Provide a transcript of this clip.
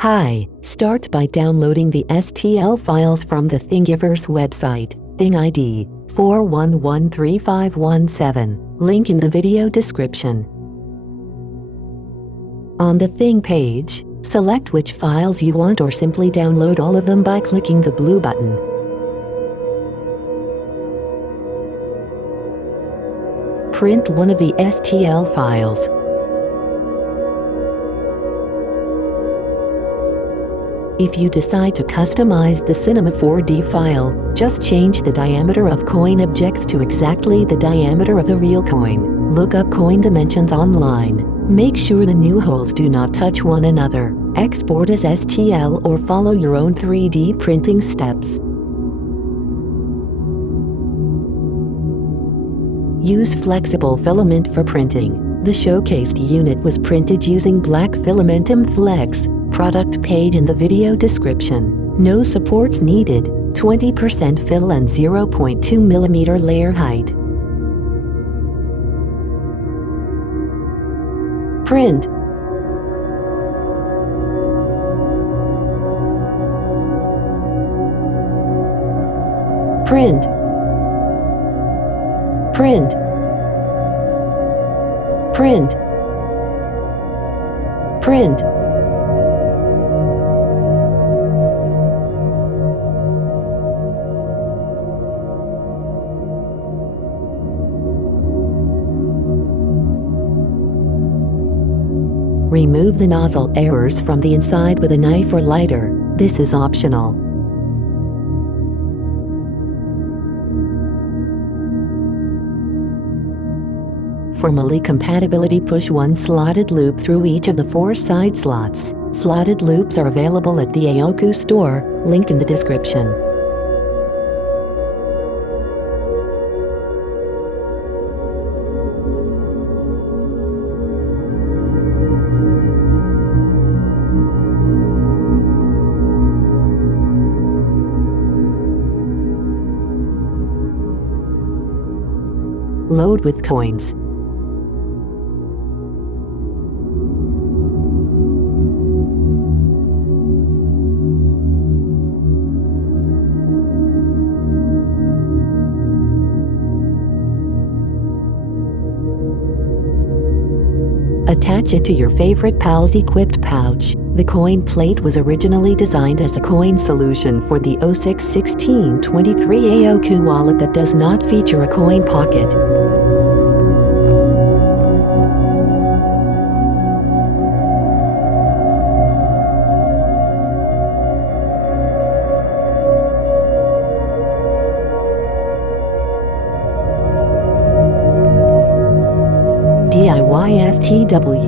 Hi, start by downloading the STL files from the Thingiverse website, Thing ID 4113517, link in the video description. On the Thing page, select which files you want or simply download all of them by clicking the blue button. Print one of the STL files. If you decide to customize the Cinema 4D file, just change the diameter of coin objects to exactly the diameter of the real coin. Look up coin dimensions online. Make sure the new holes do not touch one another. Export as STL or follow your own 3D printing steps. Use flexible filament for printing. The showcased unit was printed using black Filamentum Flex. Product page in the video description. No supports needed. 20% fill and 0.2 mm layer height. Print. Print. Print. Print. Print. Remove the nozzle errors from the inside with a knife or lighter. This is optional. For melee compatibility, push one slotted loop through each of the 4 side slots. Slotted loops are available at the Aoku store, link in the description. Load with coins. Attach it to your favorite pal's equipped pouch. The coin plate was originally designed as a coin solution for the 061623 Aoku wallet that does not feature a coin pocket. DIY FTW